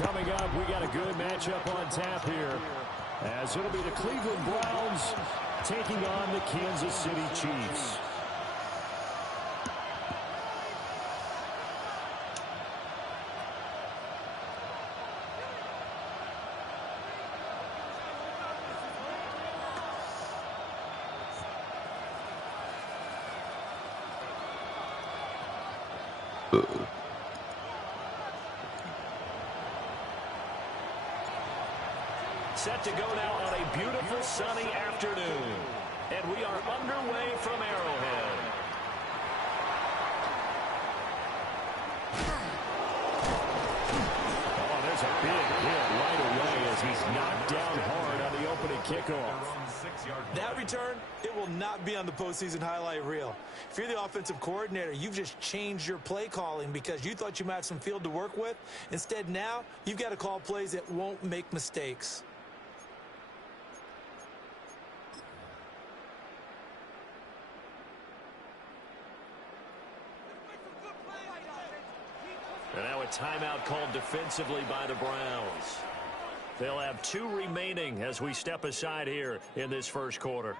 Coming up, we got a good matchup on tap here, as it'll be the Cleveland Browns taking on the Kansas City Chiefs. Set to go now on a beautiful sunny afternoon. And we are underway from Arrowhead. Oh, there's a big hit right away as he's knocked down hard on the opening kickoff. That return, it will not be on the postseason highlight reel. If you're the offensive coordinator, you've just changed your play calling because you thought you might have some field to work with. Instead, now, you've got to call plays that won't make mistakes. And now a timeout called defensively by the Browns. They'll have 2 remaining as we step aside here in this first quarter.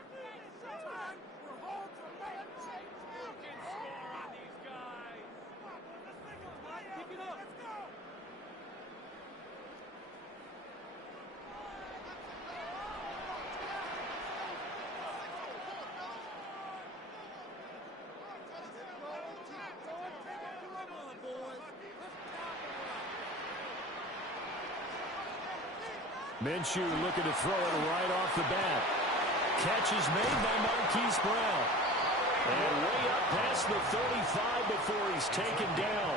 Minshew looking to throw it right off the bat. Catch is made by Marquise Brown. And way up past the 35 before he's taken down.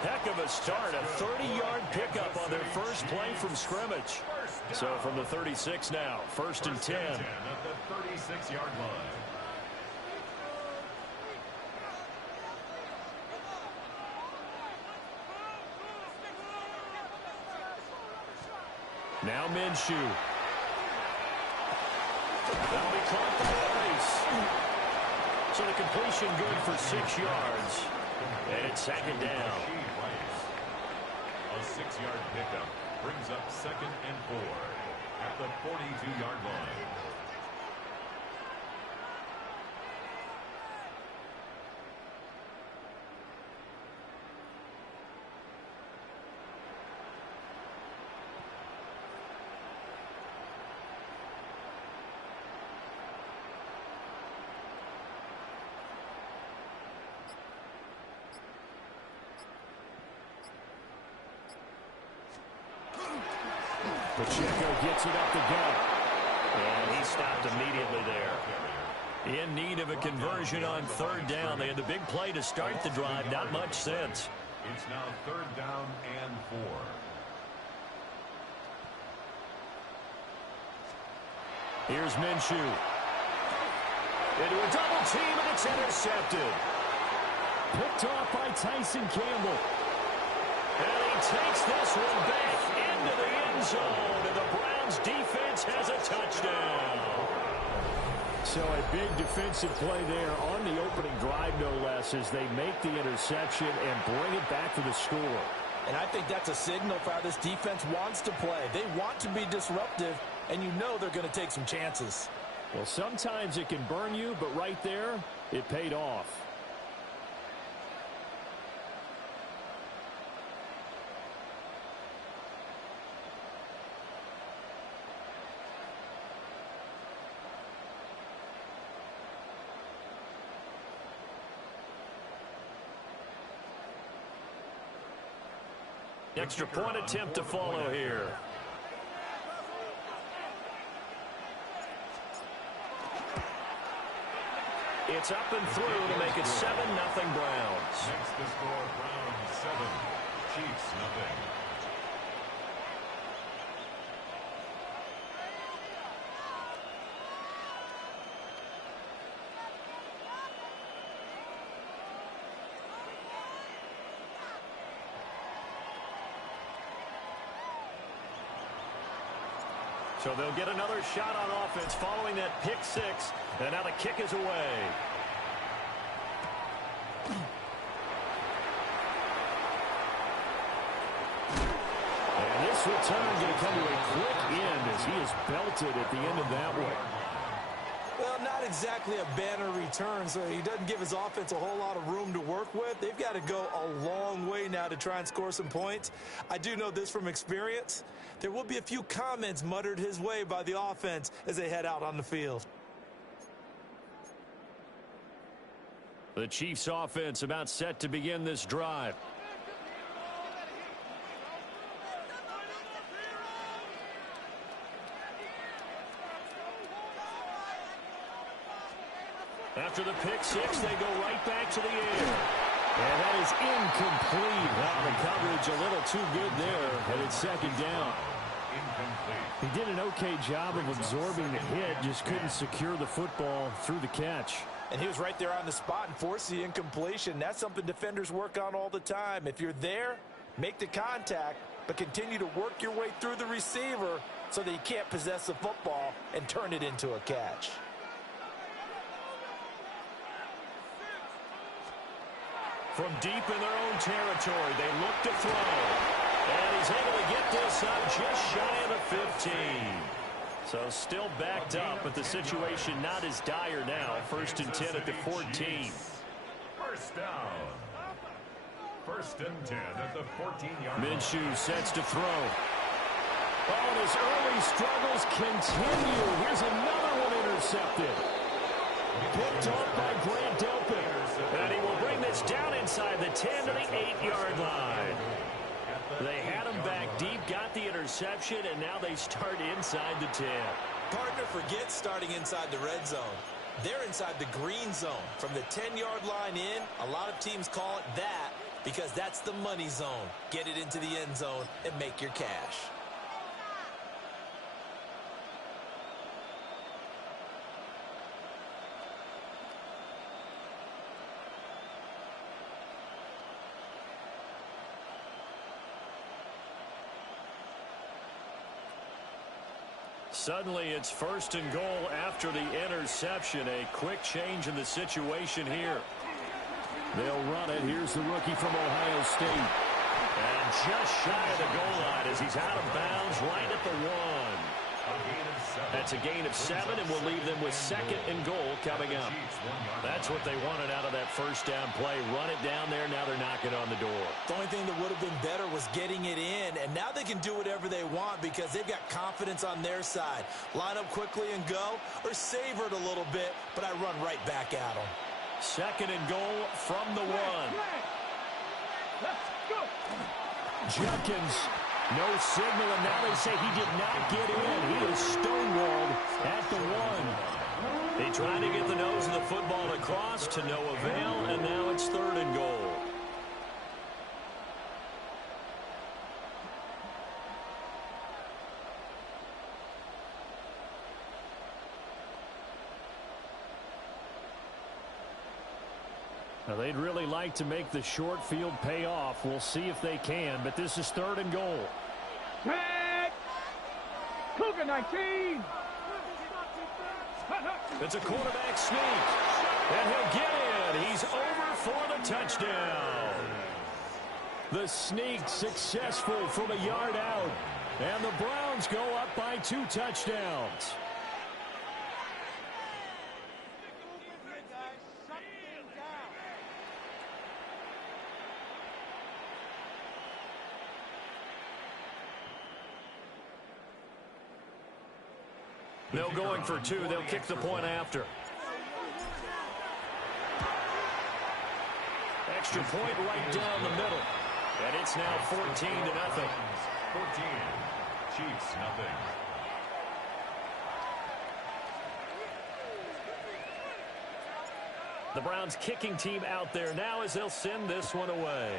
Heck of a start, a 30-yard pickup on their first play from scrimmage. So from the 36 now, 1st and 10. At the 36-yard line. Now Minshew. That'll be caught by Rice. So the completion good for 6 yards. And it's 2nd down. A 6-yard pickup brings up 2nd and 4 at the 42-yard line. Pacheco gets it up the gut. And he stopped immediately there. In need of a conversion on 3rd down. They had the big play to start the drive. Not much sense. It's now 3rd down and 4. Here's Minshew. Into a double team, and it's intercepted. Picked off by Tyson Campbell. And he takes this one back into the end zone, and the Browns defense has a touchdown. So a big defensive play there on the opening drive, no less, as they make the interception and bring it back for the score. And I think that's a signal for how this defense wants to play. They want to be disruptive, and you know they're going to take some chances. Well, sometimes it can burn you, but right there, it paid off. Extra point attempt to follow here. It's up and through to make it 7-0 Browns. Next to score, Browns 7, Chiefs nothing. So they'll get another shot on offense following that pick 6. And now the kick is away. This return going to come to a quick end as he is belted at the end of that one. Well, not exactly a banner return, so he doesn't give his offense a whole lot of room to work with. They've got to go a long way now to try and score some points. I do know this from experience. There will be a few comments muttered his way by the offense as they head out on the field. The Chiefs offense about set to begin this drive. After the pick six, they go right back to the air. And that is incomplete. Well, the coverage a little too good there, and it's second down. He did an okay job of absorbing the hit, just couldn't secure the football through the catch. And he was right there on the spot and forced the incompletion. That's something defenders work on all the time. If you're there, make the contact, but continue to work your way through the receiver so that you can't possess the football and turn it into a catch. From deep in their own territory, they look to throw. And he's able to get this up just shy of the 15. So still backed up, but the situation not as dire now. 1st and 10 at the 14. First down. 1st and 10 at the 14-yard line. Minshew sets to throw. Oh, and his early struggles continue. Here's another one intercepted. Picked off by Grant Delpit. And he will bring this down inside the 10 to the 8-yard line. They had him back deep, got the interception, and now they start inside the 10. Partner, forget starting inside the red zone. They're inside the green zone. From the 10-yard line in, a lot of teams call it that because that's the money zone. Get it into the end zone and make your cash. Suddenly, it's 1st and goal after the interception. A quick change in the situation here. They'll run it. Here's the rookie from Ohio State. And just shy of the goal line as he's out of bounds right at the 1. That's a gain of 7, and we'll leave them with 2nd and goal coming up. That's what they wanted out of that first down play. Run it down there. Now they're knocking on the door. The only thing that would have been better was getting it in, and now they can do whatever they want because they've got confidence on their side. Line up quickly and go, or savor it a little bit, but I run right back at them. 2nd and goal from the 1. Let's go. Judkins. No signal, and now they say he did not get in. He is stonewalled at the 1. They tried to get the nose of the football across to no avail, and now it's 3rd and goal. Now, they'd really like to make the short field pay off. We'll see if they can, but this is 3rd and goal. Cougar 19. It's a quarterback sneak, and he'll get in. He's over for the touchdown. The sneak successful from a yard out, and the Browns go up by 2 touchdowns. No going for 2. They'll kick the point after. Extra point right down the middle. And it's now 14-0. 14. Chiefs, nothing. The Browns kicking team out there now as they'll send this one away.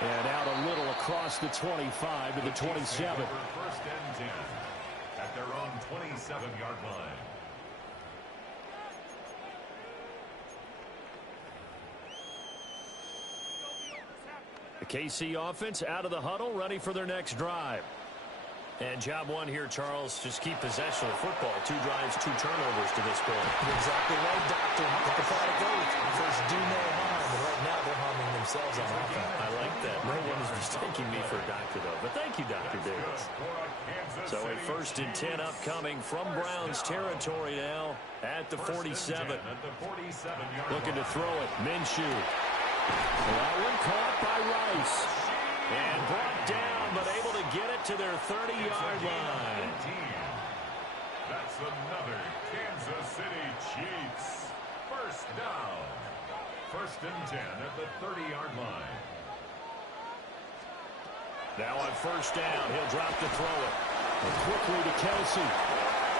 And out a little across the 25 to the 27. 1st and 10 at their own 27-yard line. The KC offense out of the huddle, ready for their next drive. And job 1 here, Charles, just keep possession of the football. 2 drives, 2 turnovers to this point. You're exactly right, Doctor. Pathetic oath. themselves on offense. I like that. No one is mistaking me for a doctor, though. But thank you, Dr. Davis. So a 1st and 10 upcoming from Browns territory now at the 47. Looking to throw it. Minshew. That one caught by Rice. And brought down, but able to get it to their 30-yard line. That's another Kansas City Chiefs. First down. 1st and 10 at the 30-yard line. Now on 1st down, he'll drop to throw it. And quickly to Kelsey.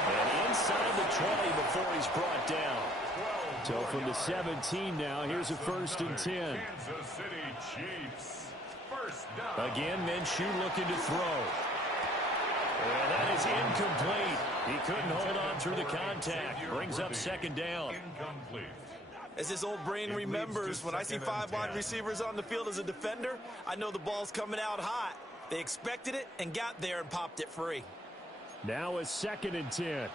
And inside the 20 before he's brought down. So from the 17 now, here's a 1st and 10. Kansas City Chiefs. First down. Again, Minshew looking to throw. And that is incomplete. He couldn't hold on through the contact. Brings up 2nd down. Incomplete. As his old brain remembers, when I see 5 wide receivers on the field as a defender, I know the ball's coming out hot. They expected it and got there and popped it free. Now a 2nd and 10.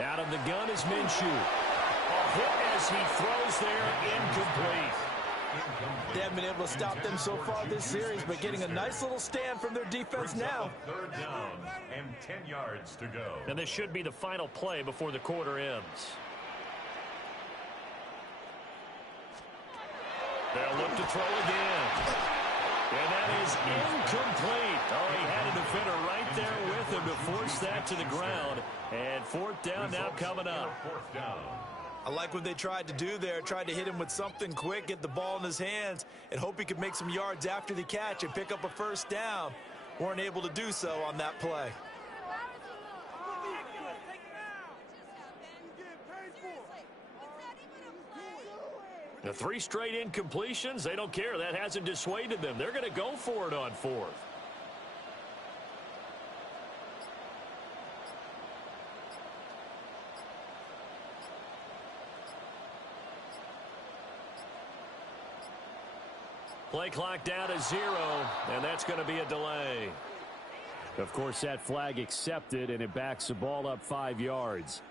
Out of the gun is Minshew. A hit as he throws there, incomplete. They haven't been able to stop them so far this series, but getting a nice little stand from their defense now. 3rd down and 10 yards to go. And this should be the final play before the quarter ends. They'll look to throw again. And that is incomplete. Oh, he had a defender right there with him to force that to the ground. And 4th down now coming up. 4th down. I like what they tried to do there, tried to hit him with something quick, get the ball in his hands, and hope he could make some yards after the catch and pick up a 1st down. Weren't able to do so on that play. The 3 straight incompletions, they don't care. That hasn't dissuaded them. They're going to go for it on 4th. Play clock down to 0, and that's going to be a delay. Of course, that flag accepted, and it backs the ball up 5 yards.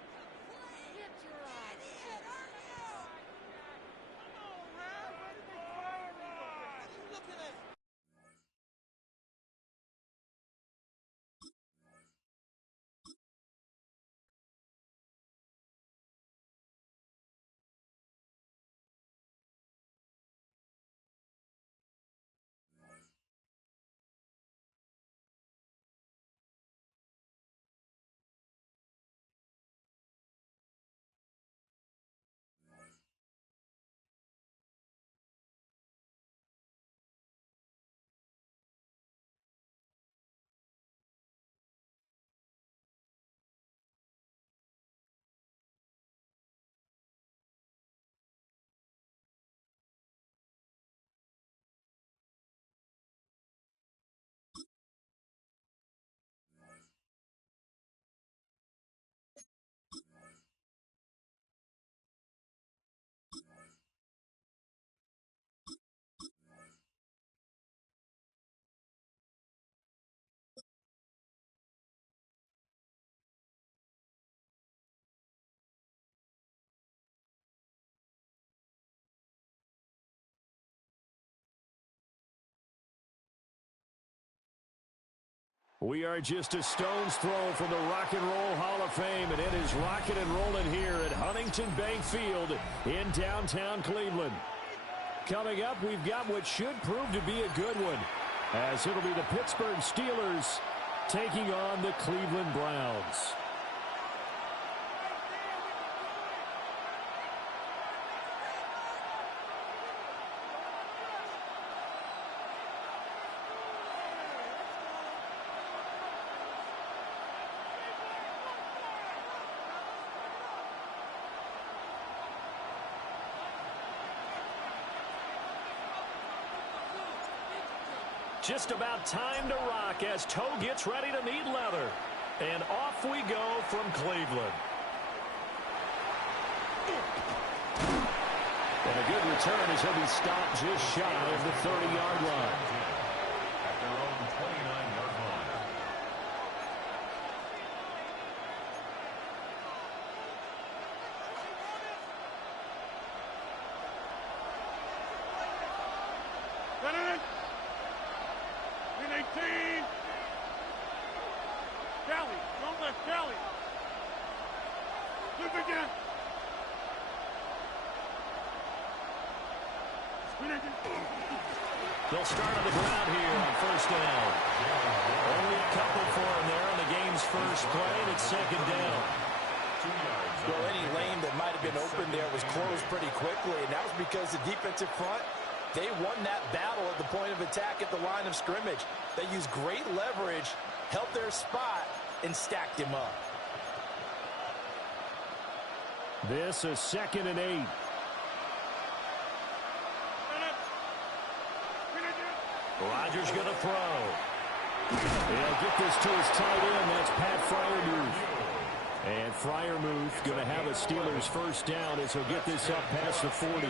We are just a stone's throw from the Rock and Roll Hall of Fame, and it is rocking and rolling here at Huntington Bank Field in downtown Cleveland. Coming up, we've got what should prove to be a good one, as it'll be the Pittsburgh Steelers taking on the Cleveland Browns. Just about time to rock as Toe gets ready to meet leather. And off we go from Cleveland. And a good return as he'll be stopped just shy of the 30-yard line. At their own 29-yard line. Win 18. Kelly, don't let Kelly. Flip again. They'll start on the ground here on first down. Only a couple for him there on the game's first play, and it's second down. Well, any lane that might have been open there was closed pretty quickly, and that was because the defensive front, they won that battle at the point of attack at the line of scrimmage. They used great leverage, held their spot, and stacked him up. This is 2nd and 8. Rodgers going to throw. He'll get this to his tight end. That's Pat Freiermuth. And Freiermuth going to have a Steelers first down as he'll get this up past the 40.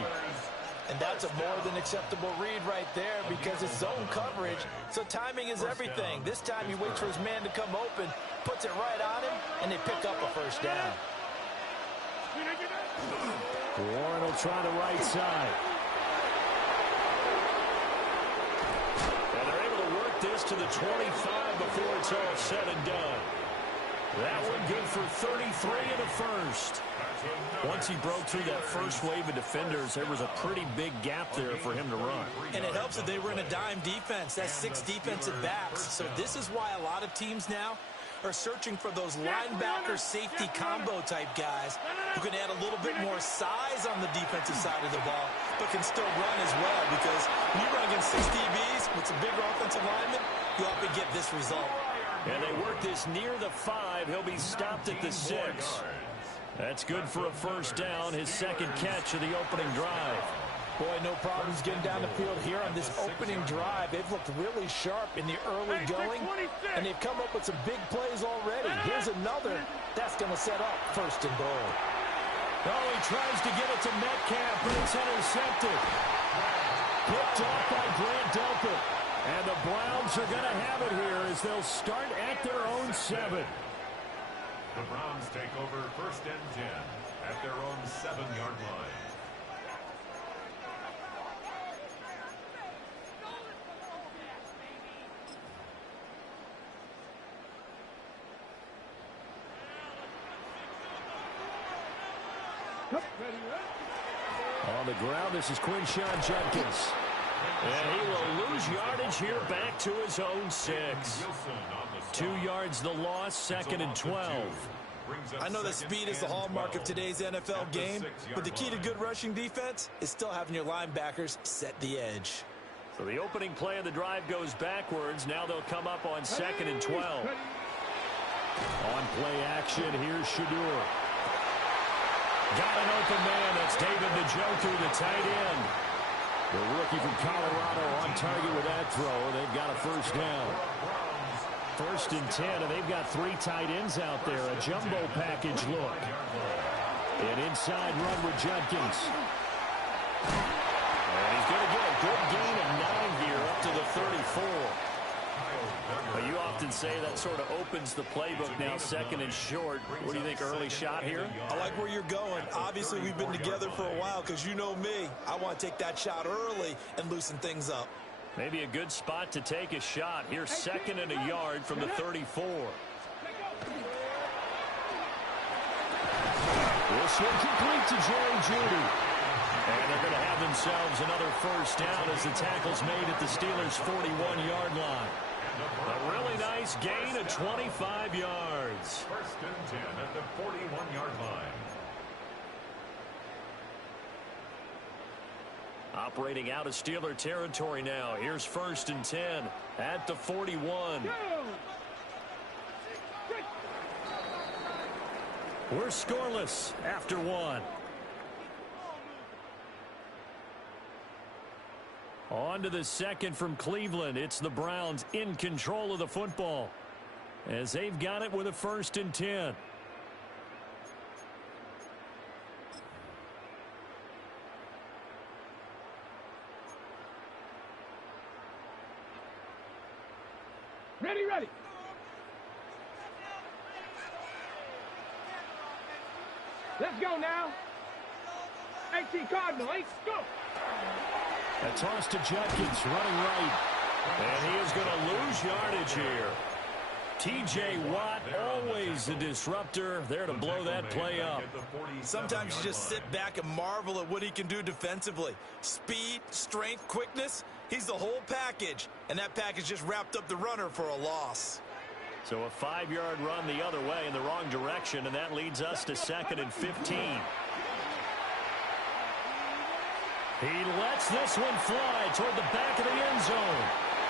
And that's a more than acceptable read right there because it's zone coverage, so timing is everything. This time he waits for his man to come open, puts it right on him, and they pick up a first down. Warren will try the right side. And they're able to work this to the 25 before it's all said and done. That one good for 33 in the first. Once he broke through that first wave of defenders, there was a pretty big gap there for him to run. And it helps that they were in a dime defense. That's 6 defensive backs. So this is why a lot of teams now are searching for those linebacker safety combo type guys who can add a little bit more size on the defensive side of the ball, but can still run as well, because when you run against 6 DBs with some bigger offensive linemen, you often get this result. And they work this near the 5. He'll be stopped at the 6. That's good for a first down, his second catch of the opening drive. Boy, no problems getting down the field here on this opening drive. They've looked really sharp in the early going, and they've come up with some big plays already. Here's another that's going to set up first and goal. Oh, he tries to get it to Metcalf, but it's intercepted. Picked off by Grant Delpit. And the Browns are going to have it here as they'll start at their own 7. The Browns take over first and 10 at their own 7-yard line. On the ground, this is Quinshawn Judkins. And he will lose yardage here back to his own 6. 2 yards the loss, 2nd and 12. I know that speed is the hallmark of today's NFL game, but the key to good rushing defense is still having your linebackers set the edge. So the opening play of the drive goes backwards. Now they'll come up on 2nd and 12. On play action, here's Shedure. Got an open man. That's David Njoku, the tight end. The rookie from Colorado on target with that throw. They've got a first down. 1st and 10, and they've got 3 tight ends out there. A jumbo package look. An inside run with Judkins. And he's going to get a good gain of 9 here up to the 34. But you often say that sort of opens the playbook now, 2nd and short. What do you think, early shot here? I like where you're going. Obviously, we've been together for a while because you know me. I want to take that shot early and loosen things up. Maybe a good spot to take a shot. Here's 2nd and a yard from the 34. This one complete to Jerry Jeudy. And they're going to have themselves another first down as the tackle's made at the Steelers' 41-yard line. A really nice gain of 25 yards. 1st and 10 at the 41-yard line. Operating out of Steeler territory now. Here's 1st and 10 at the 41. We're scoreless after 1. On to the 2nd from Cleveland. It's the Browns in control of the football as they've got it with a 1st and 10. Ready. Let's go now. 18 Cardinal, 8, go. A toss to Judkins, running right. And he is going to lose yardage here. T.J. Watt, always the disruptor, there to blow that play up. Sometimes you just sit back and marvel at what he can do defensively. Speed, strength, quickness, he's the whole package. And that package just wrapped up the runner for a loss. So a 5-yard run the other way in the wrong direction, and that leads us to 2nd and 15. He lets this one fly toward the back of the end zone.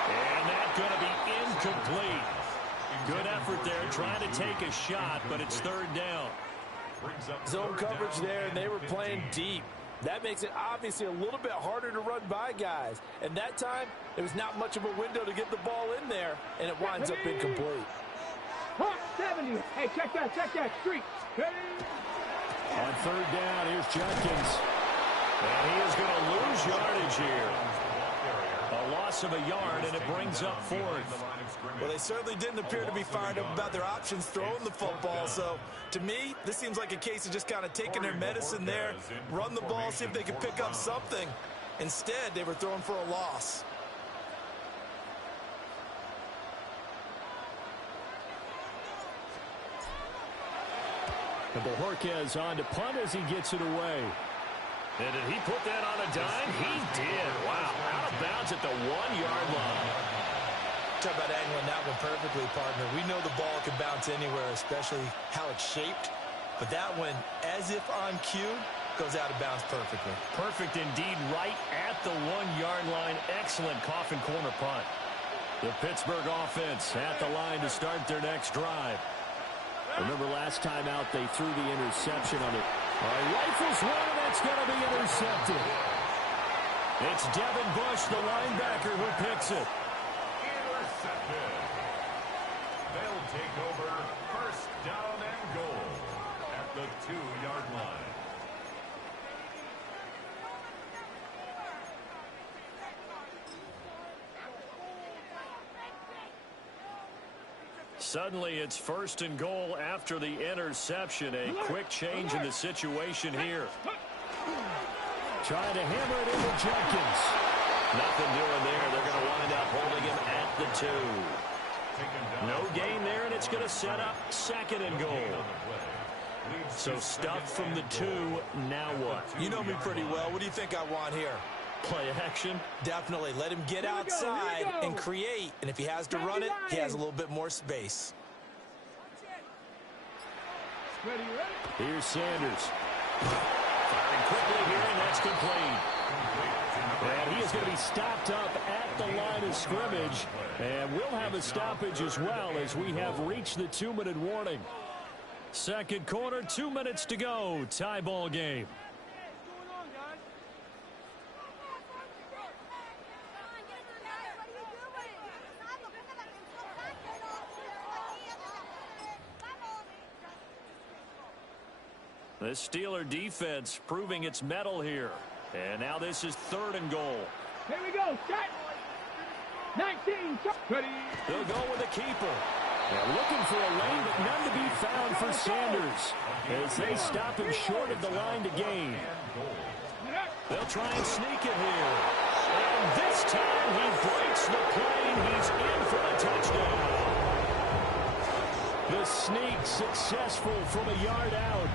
And that's going to be incomplete. Good effort there, trying to take a shot, but it's 3rd down. Zone coverage there, and they were playing deep. That makes it obviously a little bit harder to run by guys. And that time, there was not much of a window to get the ball in there, and it winds up incomplete. 70. Hey, check that street. On 3rd down, here's Judkins. And he is going to lose yardage here. A loss of a yard, and it brings up 4th. Well, they certainly didn't appear to be fired up about their options throwing the football. So, to me, this seems like a case of just kind of taking their medicine there, run the ball, see if they can pick up something. Instead, they were throwing for a loss. And Bojorquez on to punt as he gets it away. And did he put that on a dime? He did. Wow, out of bounds at the 1-yard line. Talk about angling that one perfectly, partner. We know the ball can bounce anywhere, especially how it's shaped. But that one, as if on cue, goes out of bounds perfectly. Perfect indeed, right at the 1-yard line. Excellent coffin corner punt. The Pittsburgh offense at the line to start their next drive. Remember last time out they threw the interception on it. Rifles one, and that's going to be intercepted. It's Devin Bush, the linebacker, who picks it. Intercepted. They'll take over 1st down and goal at the 2-yard line. Suddenly it's 1st and goal after the interception. A quick change in the situation here. Trying to hammer it into Judkins. Nothing doing there. They're going to wind up holding him at the 2. No gain there, and it's going to set up 2nd and goal. So stuff from the 2. Now what? You know me pretty well. What do you think I want here? Play action? Definitely. Let him get outside and create. And if he has to run it, he has a little bit more space. Here's Sanders. Firing quickly here, and that's complete. And he is going to be stopped up at the line of scrimmage. And we'll have a stoppage as well as we have reached the 2-minute warning. 2nd quarter, 2 minutes to go. Tie ball game. The Steeler defense proving its mettle here. And now this is 3rd and goal. Here we go. Set. 19. Ready. They'll go with the keeper. They're looking for a lane, but none to be found for Sanders as they stop him short of the line to gain. They'll try and sneak it here. And this time he breaks the plane. He's in for a touchdown. The sneak successful from a yard out.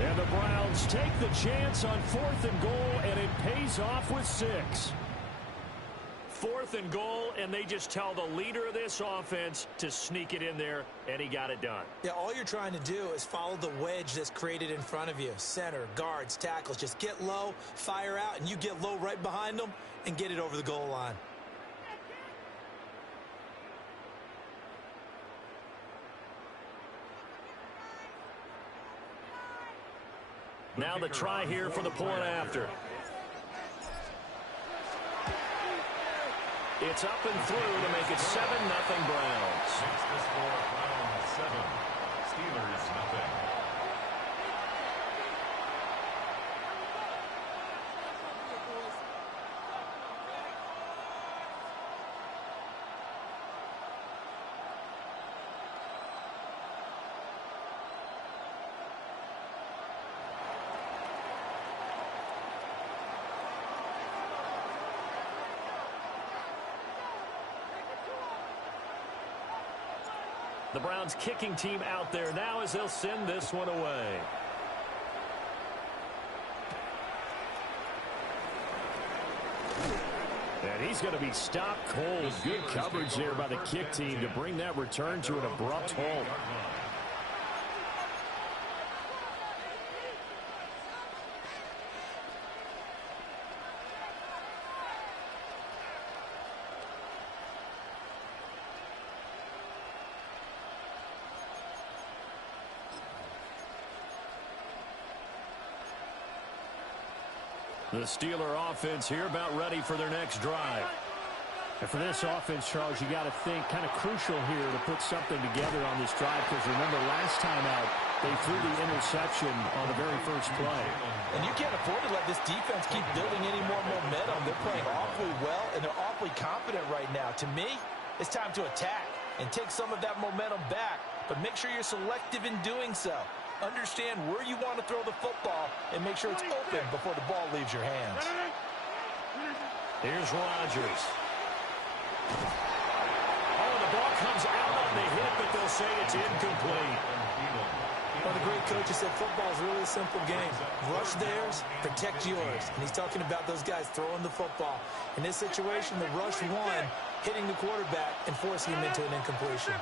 And the Browns take the chance on 4th and goal, and it pays off with 6. 4th and goal, and they just tell the leader of this offense to sneak it in there, and he got it done. Yeah, all you're trying to do is follow the wedge that's created in front of you. Center, guards, tackles. Just get low, fire out, and you get low right behind them and get it over the goal line. Now the try here for the point after. It's up and through to make it 7-0 Browns. Makes the score Browns 7, Steelers nothing. The Browns kicking team out there now as they'll send this one away. And he's going to be stopped cold. Good coverage there by the kick team to bring that return to an abrupt halt. The Steeler offense here about ready for their next drive. And for this offense, Charles, you got to think kind of crucial here to put something together on this drive, because remember last time out they threw the interception on the very first play. And you can't afford to let this defense keep building any more momentum. They're playing awfully well, and they're awfully confident right now. To me, it's time to attack and take some of that momentum back, but make sure you're selective in doing so. Understand where you want to throw the football and make sure it's open before the ball leaves your hands. Here's Rodgers. Oh, the ball comes out on the hit, but they'll say it's incomplete. One of the great coaches said football is really a simple game. Rush theirs, protect yours. And he's talking about those guys throwing the football. In this situation, the rush one, hitting the quarterback and forcing him into an incompletion.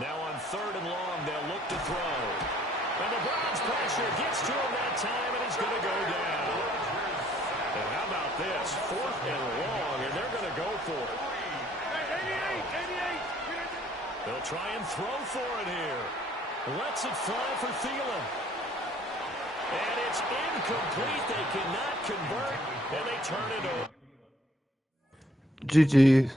Now on 3rd and long, they'll look to throw. And the Browns pressure gets to him that time, and he's going to go down. And how about this? 4th and long, and they're going to go for it. They'll try and throw for it here. Lets it fly for Thielen. And it's incomplete. They cannot convert, and they turn it over. GG.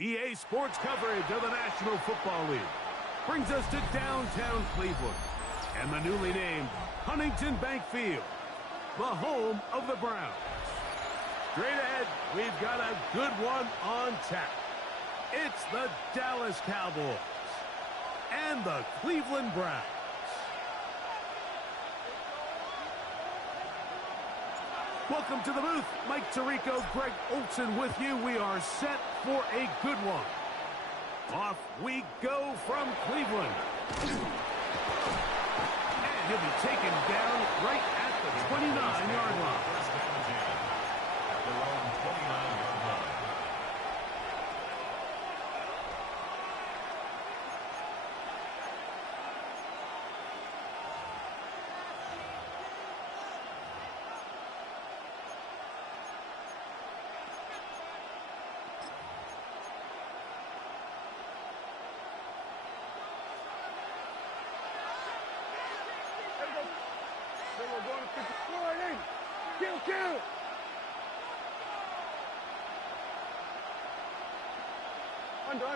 EA Sports coverage of the National Football League brings us to downtown Cleveland and the newly named Huntington Bank Field, the home of the Browns. Straight ahead, we've got a good one on tap. It's the Dallas Cowboys and the Cleveland Browns. Welcome to the booth. Mike Tirico, Greg Olson with you. We are set for a good one. Off we go from Cleveland. And he'll be taken down right at the 29-yard line.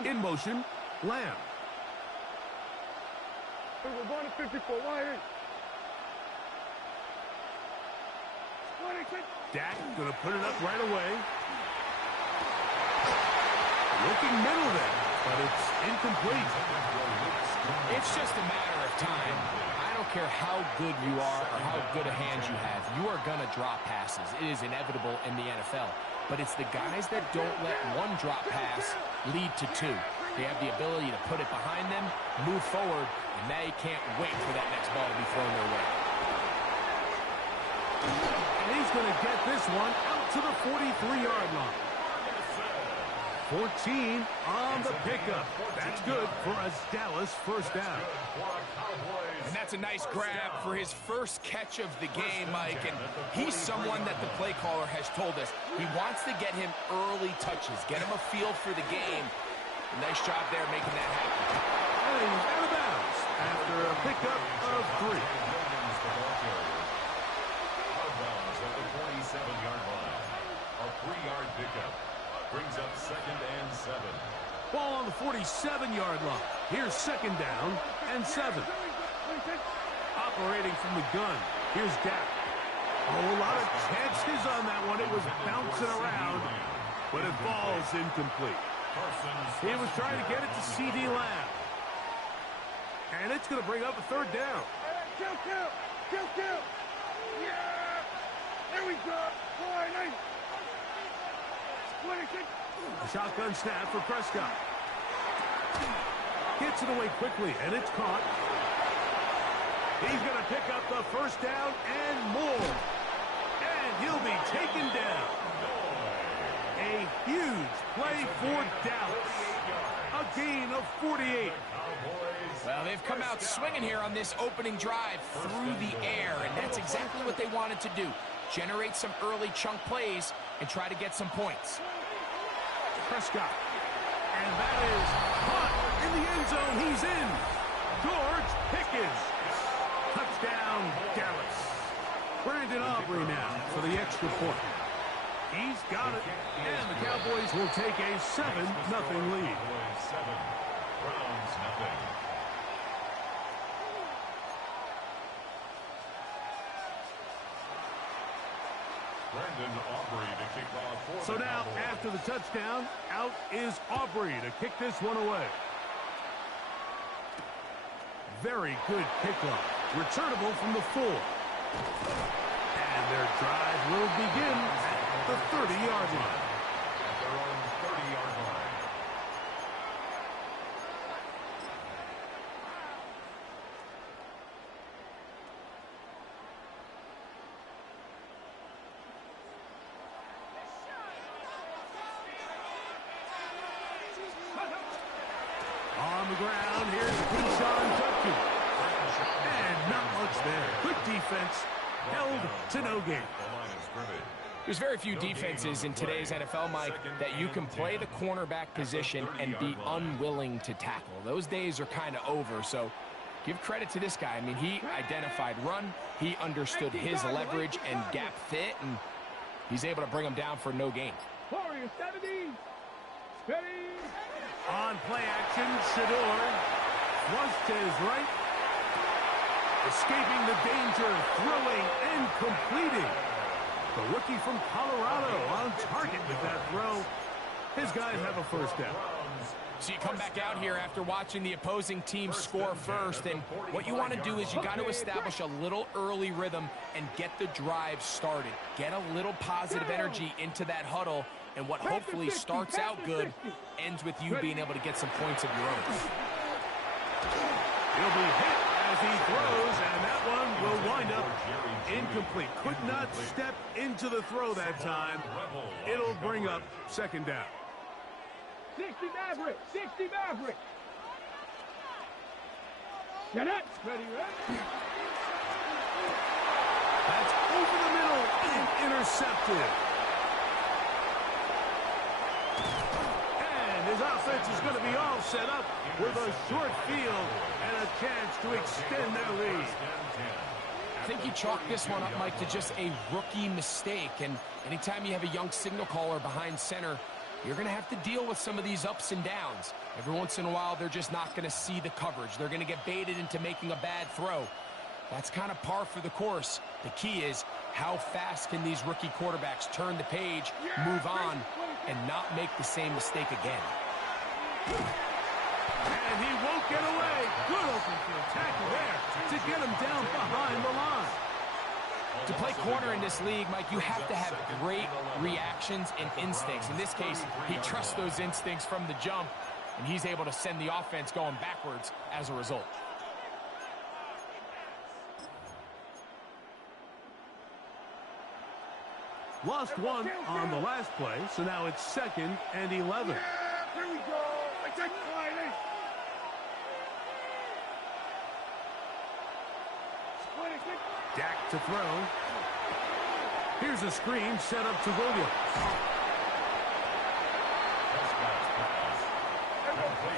In motion, Lamb. We're going to 54. Wide in. Dak going to put it up right away. Looking middle there, but it's incomplete. It's just a matter of time. I don't care how good you are or how good a hand you have. You are going to drop passes. It is inevitable in the NFL. But it's the guys that don't let one drop pass lead to two. They have the ability to put it behind them, move forward, and they can't wait for that next ball to be thrown their way. And he's going to get this one out to the 43-yard line. 14 on the pickup. That's good for a Dallas first down. And that's a nice grab for his first catch of the game, Mike. And he's someone that the play caller has told us he wants to get him early touches, get him a feel for the game. Nice job there making that happen. And he's out of bounds after a pickup of 3. Out of bounds at the 47-yard line. A 3-yard pickup brings up 2nd and 7. Ball on the 47-yard line. Here's 2nd down and 7. Operating from the gun. Here's Dak. A whole lot of chances on that one. It was bouncing around, but it falls incomplete. He was trying to get it to C.D. Lamb. And it's going to bring up a 3rd down. Kill. Yeah. There we go. Wide in. 26. A shotgun snap for Prescott. Gets it away quickly, and it's caught. He's going to pick up the 1st down and more. And he'll be taken down. A huge play for Dallas. A gain of 48. Well, they've come out swinging here on this opening drive through the air, and that's exactly what they wanted to do. Generate some early chunk plays and try to get some points. Prescott. And that is caught in the end zone. He's in. George Pickens. Touchdown, Dallas. Brandon Aubrey now for the extra point. He's got it. And the Cowboys will take a 7-0 lead. 7, Browns nothing. Brandon Aubrey to kick off for So the now, Cowboys. after the touchdown, out is Aubrey to kick this one away. Very good kickoff. Returnable from the 4. And their drive will begin at the 30-yard line. At their own 30-yard line. On the ground, here's Quinshon Judkins. And not much there. Good defense. Held to no gain. The line of scrimmage. There's very few defenses in today's NFL, Mike, that you can play the cornerback position and be unwilling to tackle. Those days are kind of over, so give credit to this guy. I mean, he identified run, he understood his leverage and gap fit, and he's able to bring him down for no gain. Warrior 70. Ready. On play action, Shedure flushed to his right. Escaping the danger, throwing and completing. The rookie from Colorado on target with that throw. His guys have a first down. So you come back out here after watching the opposing team score first, and what you want to do is you got to establish a little early rhythm and get the drive started. Get a little positive energy into that huddle, and what hopefully starts out good ends with you being able to get some points of your own. He'll be hit as he throws, and that one will wind up incomplete. Could not step into the throw that time. It'll bring up second down. 60 Maverick! 60 Maverick! Get up! Ready, ready? That's over the middle and intercepted. And his offense is going to be all set up with a short field and a chance to extend their lead. I think you chalk this one up, Mike, to just a rookie mistake. And anytime you have a young signal caller behind center, you're going to have to deal with some of these ups and downs. Every once in a while, they're just not going to see the coverage. They're going to get baited into making a bad throw. That's kind of par for the course. The key is how fast can these rookie quarterbacks turn the page, move on, and not make the same mistake again. And he won't get away. Good open field tackle there to get him down behind the line. To play corner in this league, Mike, you have to have great reactions and instincts. In this case, he trusts those instincts from the jump, and he's able to send the offense going backwards as a result. Lost one on the last play, so now it's 2nd and 11. Here we go! Attack Wiley! Dak to throw. Here's a screen set up to Williams.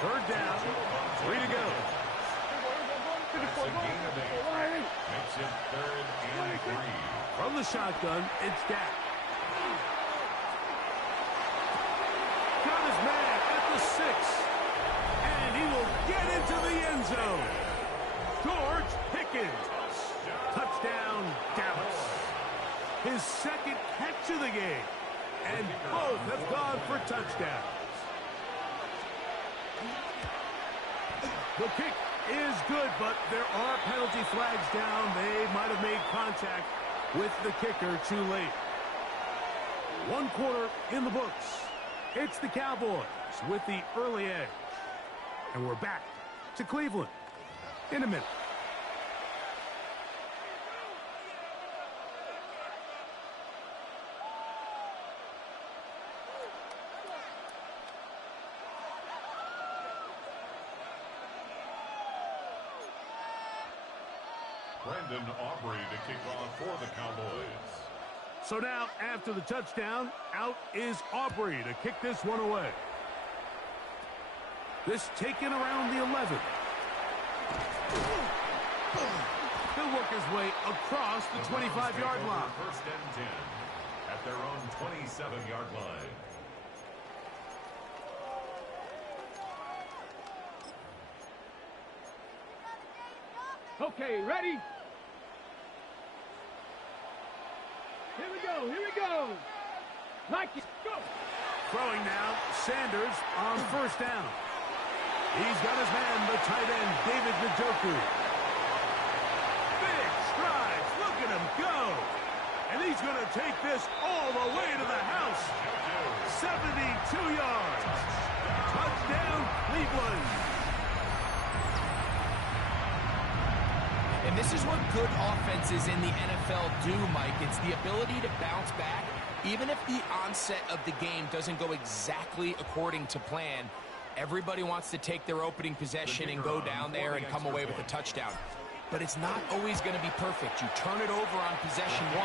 3rd down. 3 to go. Makes it 3rd and 3. From the shotgun, it's Dak. Got his man at the 6. And he will get into the end zone. George Pickens. Touchdown, Dallas. His 2nd catch of the game. And both have gone for touchdowns. The kick is good, but there are penalty flags down. They might have made contact with the kicker too late. 1 quarter in the books. It's the Cowboys with the early edge. And we're back to Cleveland in a minute. Brandon Aubrey to kick off for the Cowboys. So now, after the touchdown, out is Aubrey to kick this one away. This taken around the 11. He'll work his way across the 25-yard line. 1st and 10 at their own 27-yard line. Okay, ready? Here we go, here we go. Like it, go. Throwing now, Sanders on 1st down. He's got his man, the tight end, David Njoku. Big strides, look at him go. And he's going to take this all the way to the house. 72 yards. Touchdown, Cleveland. And this is what good offenses in the NFL do, Mike. It's the ability to bounce back. Even if the onset of the game doesn't go exactly according to plan, everybody wants to take their opening possession and go down there and come away with a touchdown. But it's not always going to be perfect. You turn it over on possession 1.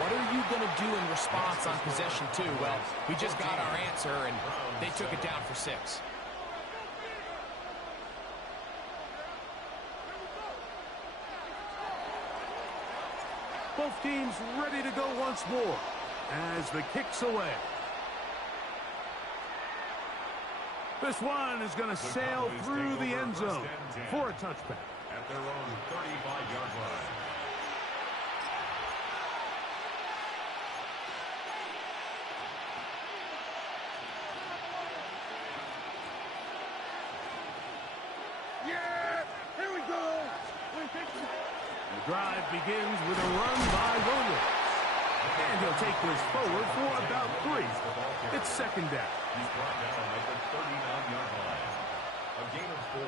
What are you going to do in response on possession 2? Well, we just got our answer, and they took it down for 6. Both teams ready to go once more as the kick's away. This one is going to sail through the end zone for a touchback. At their own 35-yard line. Yeah! Here we go! The drive begins with a run by Williams. And he'll take this forward for about 3. It's second down. He's brought down at the 39-yard line. A gain of 4.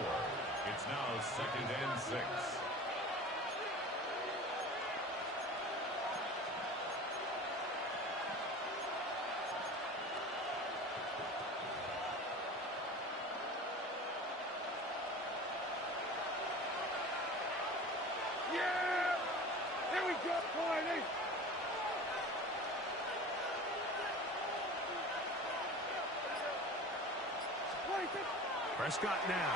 It's now second and 6. Yeah! Here we go, Barney! Prescott now.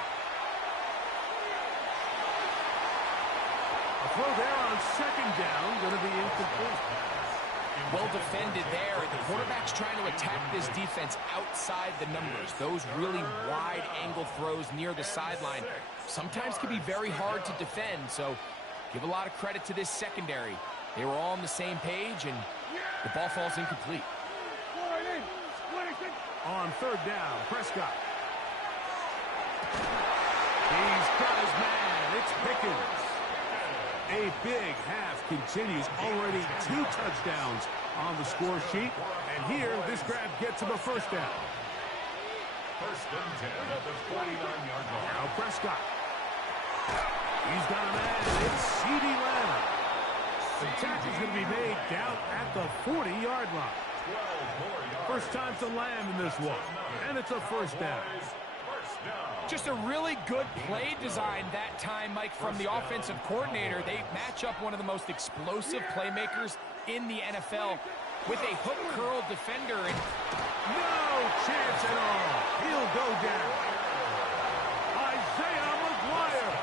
A throw there on second down, going to be incomplete. Well defended there. The quarterback's trying to attack this defense outside the numbers. Those really wide angle throws near the sideline sometimes can be very hard to defend. So give a lot of credit to this secondary. They were all on the same page, and the ball falls incomplete. On third down, Prescott. He's got his man. It's Pickens. A big half continues. Already 2 touchdowns on the score sheet. And here, this grab gets him a first down. First and 10 at the 49-yard line. Now Prescott. He's got a man. It's C.D. Lamb. The tackle's going to be made down at the 40-yard line. 12 more yards. First time to Lamb in this one. And it's a first down. Just a really good play design that time, Mike, from the offensive coordinator. They match up one of the most explosive playmakers in the NFL with a hook curl defender. And no chance at all. He'll go down. Isaiah McGuire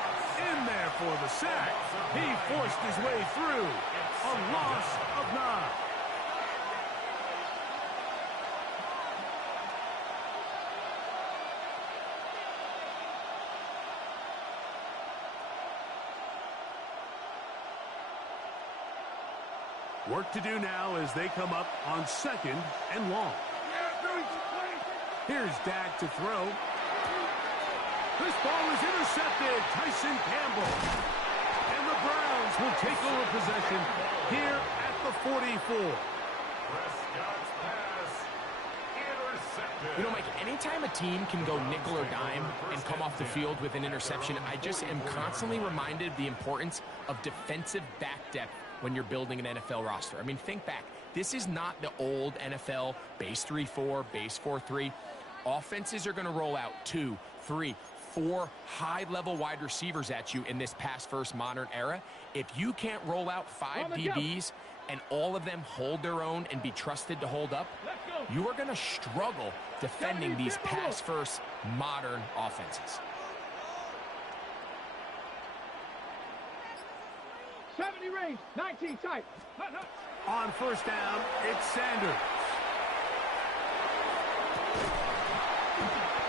in there for the sack. He forced his way through. A loss of 9. Work to do now as they come up on second and long. Here's Dak to throw. This ball is intercepted. Tyson Campbell. And the Browns will take over possession here at the 44. Prescott's pass intercepted. you know, Mike, anytime a team can go nickel or dime and come off the field with an interception, I just am constantly reminded of the importance of defensive back depth when you're building an NFL roster. I mean, think back. This is not the old NFL base 3-4, base 4-3. Offenses are going to roll out 2, 3, 4 high-level wide receivers at you in this pass-first modern era. If you can't roll out 5 DBs and all of them hold their own and be trusted to hold up, you are going to struggle defending these pass-first modern offenses. 70 range, 19 tight. On first down, it's Sanders.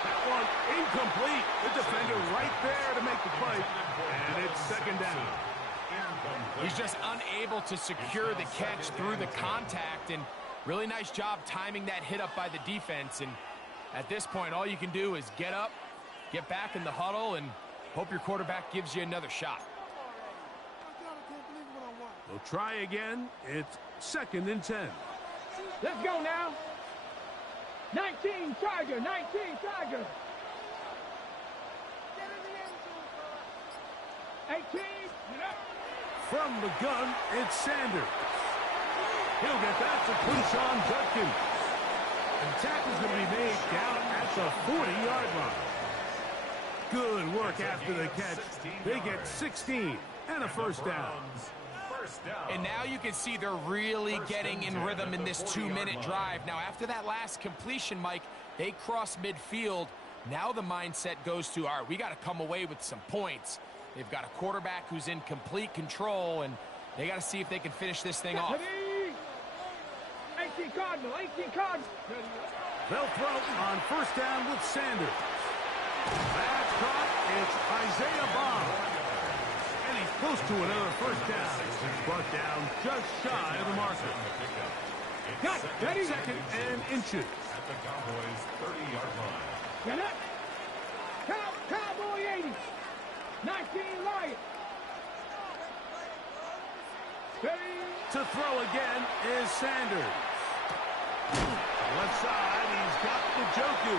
That one incomplete. The defender right there to make the play. And it's second down. He's just unable to secure the catch through the contact, and really nice job timing that hit up by the defense. And at this point, all you can do is get up, get back in the huddle, and hope your quarterback gives you another shot. They'll try again. It's second and 10. Let's go now. 19 Tiger, 19 Tiger. 18. From the gun, it's Sanders. He'll get that to Quinshon Judkins. And tackle's going to be made down at the 40-yard line. Good work after the catch. They get 16 and a first down. And now you can see they're really getting in rhythm in this 2-minute drive. Now, after that last completion, Mike, they cross midfield. Now the mindset goes to, all right, we got to come away with some points. They've got a quarterback who's in complete control, and they got to see if they can finish this thing off. 18 Cardinal, 18 Cardinal. They'll throw on first down with Sanders. That's caught. It's Isaiah Bond. And he's close to another first down. He's brought down just shy of the marker. Cut. Ready? Second and inches. At the Cowboys' 30-yard line. Get up. Cowboy 80. 19 Lions. To throw again is Sanders. Left side, he's got Njoku.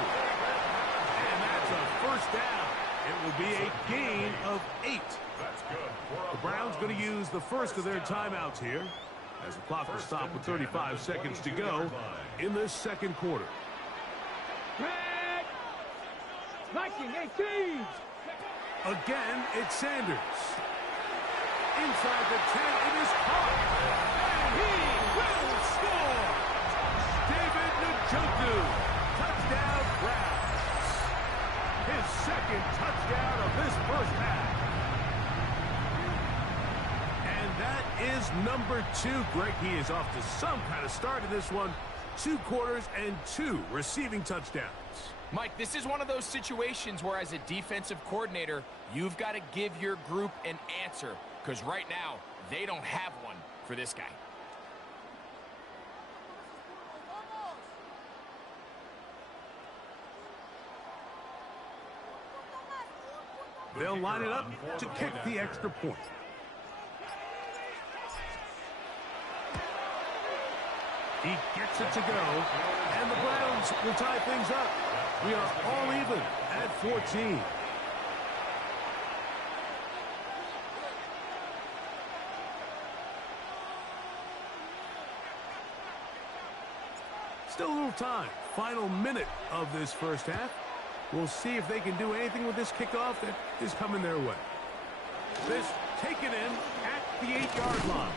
And that's a first down. It will be a gain of 8. That's good. The Browns going to use the first of their timeouts here, as the clock will stop with 35 seconds to go in this second quarter. Red. Viking 18. Again, it's Sanders. Inside the 10, it is caught. And he will score. David Njoku. Touchdown, Browns. His second touchdown of this first half. And that is number 2. Greg, he is off to some kind of start in this one. 2 quarters and 2 receiving touchdowns. Mike, this is one of those situations where as a defensive coordinator, you've got to give your group an answer. Because right now, they don't have one for this guy. They'll line it up to kick the extra point. He gets it to go, and the Browns will tie things up. We are all even at 14. Still a little time. Final minute of this first half. We'll see if they can do anything with this kickoff that is coming their way. This taken in at the 8-yard line.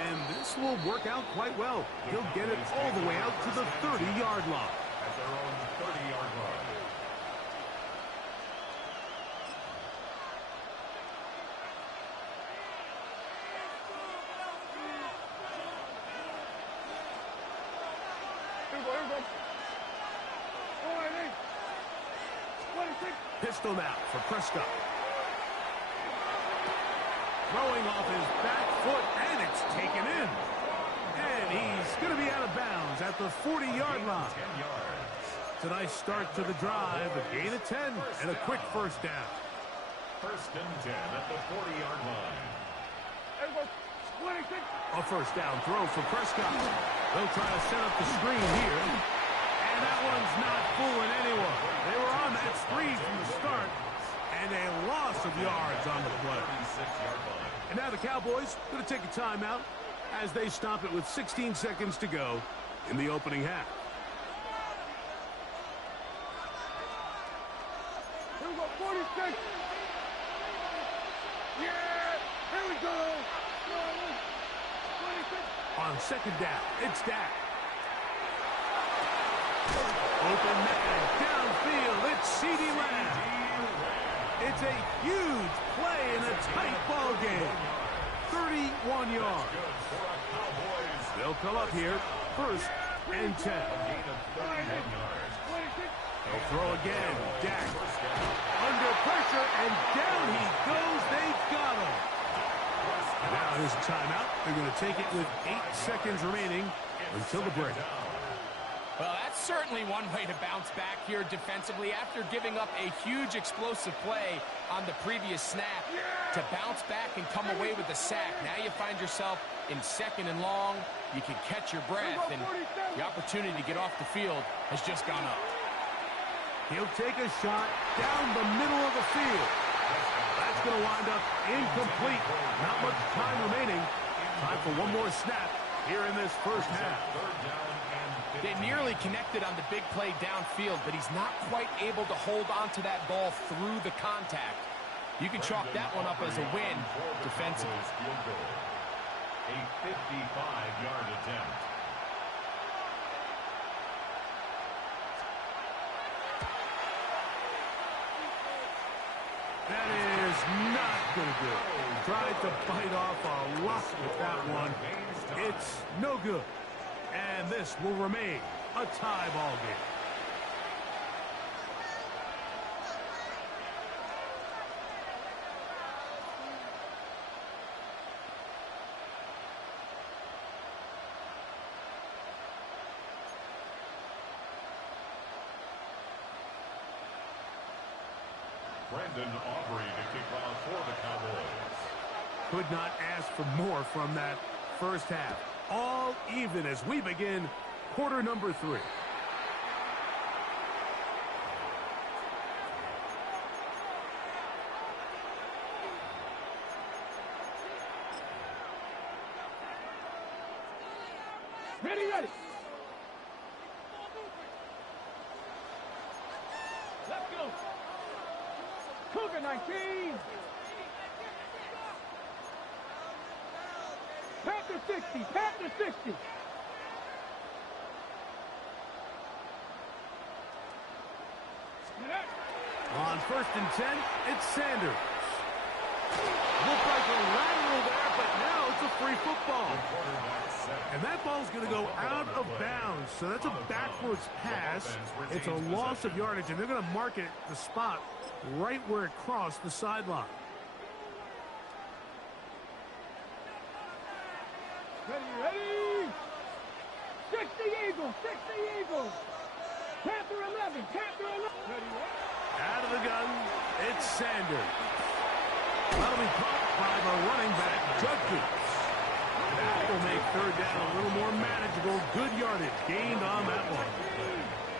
And this will work out quite well. He'll get it all the way out to the 30-yard line. At their own 30-yard line. Pistol now for Prescott. Throwing off his back foot, and it's taken in. And he's going to be out of bounds at the 40-yard line. 10 yards. It's a nice start to the drive, a gain of 10, and a quick first down. First and 10 at the 40-yard line. A first down throw for Prescott. They'll try to set up the screen here. And that one's not fooling anyone. They were on that screen from the start, and a loss of yards on the play. 36-yard line. And now the Cowboys going to take a timeout as they stop it with 16 seconds to go in the opening half. Here we go, 46. Yeah, here we go. 26. On second down, it's Dak. Open man, downfield, it's CeeDee Lamb. It's a huge play in a tight ball game. 31 yards. They'll come up here, first and 10. They'll throw again, Dak. Under pressure, and down he goes. They've got him. Now here's a timeout. They're going to take it with 8 seconds remaining until the break. Well, that's certainly one way to bounce back here defensively after giving up a huge explosive play on the previous snap. To bounce back and come away with a sack. Now you find yourself in second and long. You can catch your breath, and the opportunity to get off the field has just gone up. He'll take a shot down the middle of the field. That's going to wind up incomplete. Not much time remaining. Time for one more snap here in this first half. They nearly connected on the big play downfield, but he's not quite able to hold on to that ball through the contact. You can chalk that one up as a win defensively. A 55-yard attempt. That is not going to do it. Tried to bite off a lot with that one. It's no good. And this will remain a tie ball game. Brandon Aubrey to kick off for the Cowboys. Could not ask for more from that first half. All even as we begin quarter number 3. Ready, ready. Let's go. Cougar 19. Panther 60. Panther 60. On 1st and 10, it's Sanders. Looked like a lateral there, but now it's a free football. And that ball's going to go out of bounds, so that's a backwards pass. It's a loss of yardage, and they're going to mark it the spot right where it crossed the sideline. Ready, ready. 60 Eagles, 60 Eagles. Panther 11, Panther 11. Ready, ready. Out of the gun, it's Sanders. That'll be caught by the running back, Judkins. That will make 3rd down a little more manageable. Good yardage gained on that one.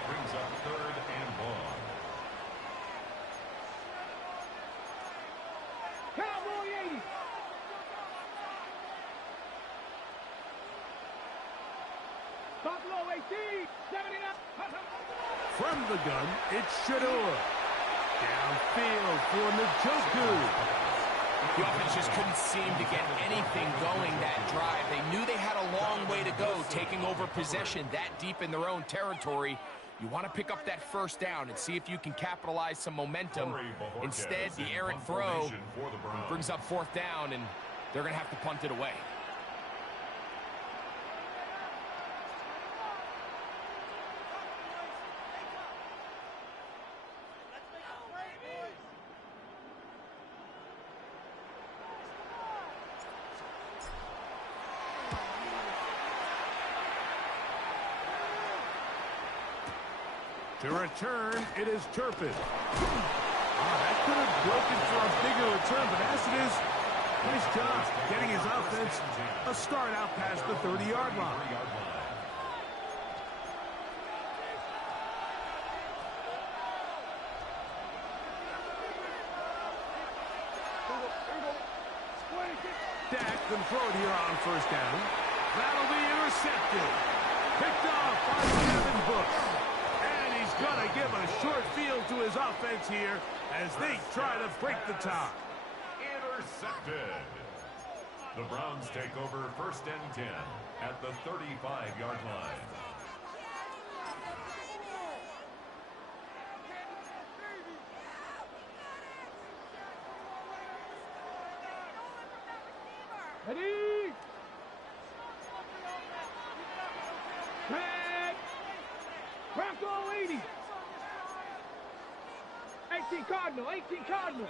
Brings up 3rd and 1. Cowboy 80. Buffalo 18, 79. From the gun, it's Shedure. Downfield for Njoku. The offense just couldn't seem to get anything going that drive. They knew they had a long way to go, taking over possession that deep in their own territory. You want to pick up that 1st down and see if you can capitalize some momentum. Instead, the errant throw brings up 4th down, and they're going to have to punt it away. To return, it is Turpin. That could have broken for a bigger return, but as it is, nice job getting his offense a start out past the 30-yard line. Dak can throw it here on 1st down. That'll be intercepted. Picked off by Kevin Brooks. Going to give a short field to his offense here as they try to break the tie. Intercepted. The Browns take over 1st and 10 at the 35-yard line. Ready. Tag. Bronco 80. 18 Cardinal, 18 Cardinal.